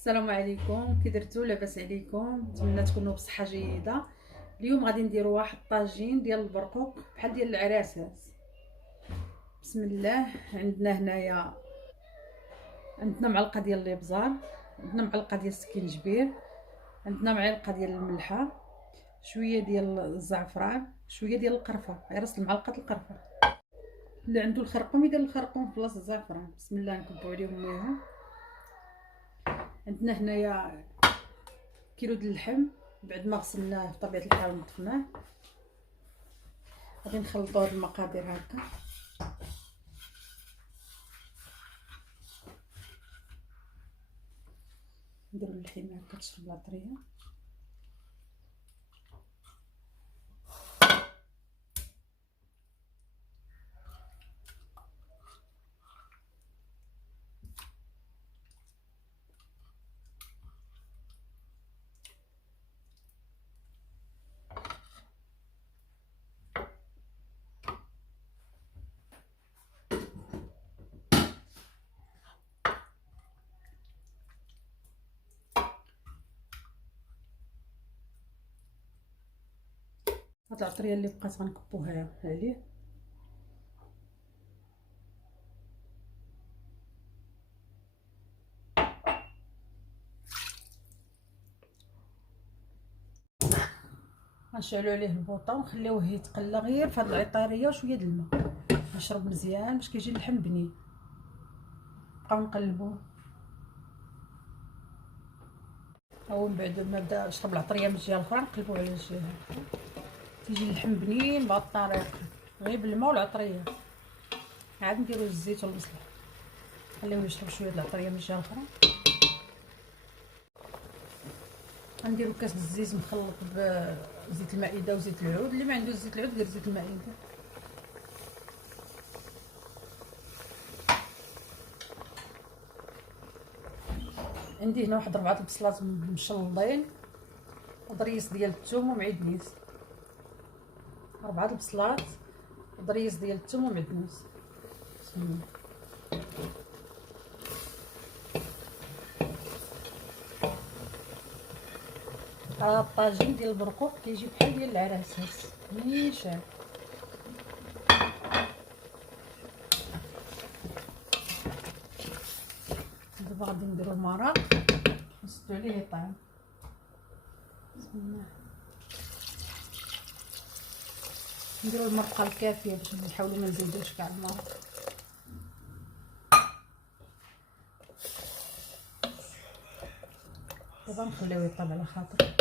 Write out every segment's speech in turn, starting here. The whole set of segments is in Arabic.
السلام عليكم، كي درتو؟ لاباس عليكم؟ نتمنى تكونوا بصحه جيده. اليوم غادي نديروا واحد طاجين ديال البرقوق بحال ديال العراسات. بسم الله. عندنا معلقه ديال الابزار، عندنا معلقه ديال السكينجبير، عندنا معلقه ديال الملحه، شويه ديال الزعفران، شويه ديال القرفه، غير المعلقه القرفه. اللي عنده الخرقوم يدير الخرقوم في بلاصه الزعفران. بسم الله نكبوا عليهم ميهم. عندنا هنايا كيلو د اللحم بعد ما غسلناه بطبيعه الحال ونظفناه. غادي نخلطوا هاد المقادير هكا. نديرو اللحمه هكا تشرب العطريه. هاد العطريه اللي بقات غنكبوها عليه. غنشعلو عليه البوطه ونخليوه يتقلى غير في هاد العطريه وشويه د الماء، يشرب مزيان باش كيجي اللحم بنين. نبقاو نقلبوه. من بعد ما بدا يشرب العطريه من الجهه الاخرى نقلبوه على الجهه تيجي اللحم بنين بهاد الطريقه، غير بالماء والعطريه. عاد نديرو الزيت والبصله، نخليوه يشرب شويه د العطريه من الجهه الاخرى. غنديرو كاس الزيت مخلط بزيت المائده وزيت العود. اللي ما عنده زيت العود دير زيت المائده. عندي هنا واحد 4 البصلات مشلضين وضريس ديال الثوم ومعدنيس. 4 البصلات وضريس ديال الثوم ومعدنوس. بسم الله. هذا الطاجين ديال البرقوق كيجي بحال ديال العراسات نيشان. دابا غادي نديرو المرق نسدو عليه يطعم. بسم الله. نديرو المرقه الكافيه باش نحاولوا ما نزيدوش كاع المرق. دابا نخليوه يطيب على خاطر.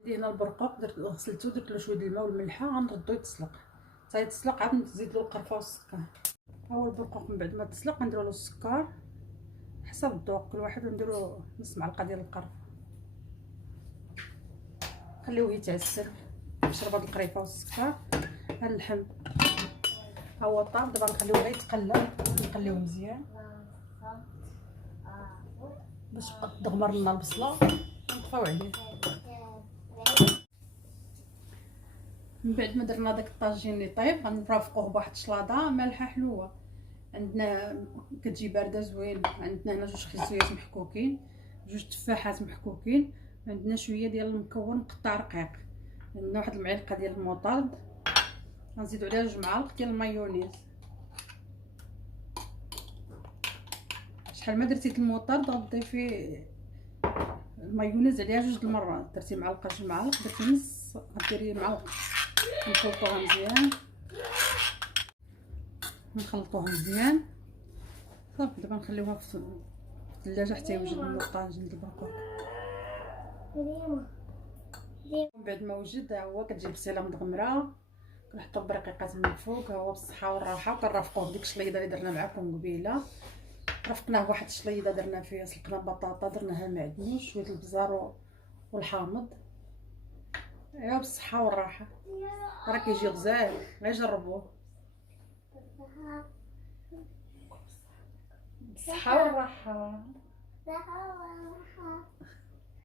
عندي هنا البرقوق غسلته درت له شويه د الماء والملحه. غنردو يتسلق حتى يتسلق عاد نزيد له القرفه والسكر. هو البرقوق من بعد ما تسلق نديرو له السكر حسب الذوق كل واحد، ونديرو نص معلقه ديال القرفه. خليوه يتعسل يشرب هاد القريفه والسكر. ها اللحم ها هو طاب. دابا نخليوه غير يتقلى، نقليوه مزيان باش تغمر لنا البصله ونطفاو عليه. من بعد ما درنا داك الطاجين اللي طيب غنرافقوه بواحد الشلاضه مالحه حلوه. عندنا كتجي بارده زوين. عندنا هنا 2 خصيات محكوكين، 2 تفاحات محكوكين، عندنا شويه ديال المكون مقطع رقيق، عندنا واحد المعلقه ديال المطارد، غنزيدو عليها 2 معالق ديال المايونيز. شحال ما درتي المطارد غتضيفي المايونيز عليها 2 المرات. درتي معلقه 2 معالق، درتي نص غديري معلقه. نخلطوها مزيان، نخلطوها مزيان صافي. دابا نخليوها في الثلاجه حتى يوجد لنا الطاجين ديال البرقوق. من بعد ما وجد ها هو كتجي بسيله مدغمره، كنحطو برقيقات من الفوق. ها هو بالصحه والراحه. وكنرافقوه بديك الشليضه اللي درنا معكم قبيله. رافقناه بواحد الشليضه درنا فيها سلقنا بطاطا درناها معدنوس شويه البزار والحامض. ايوا بالصحه والراحه، راه كيجي غزال، غير جربوه. بالصحه والراحه.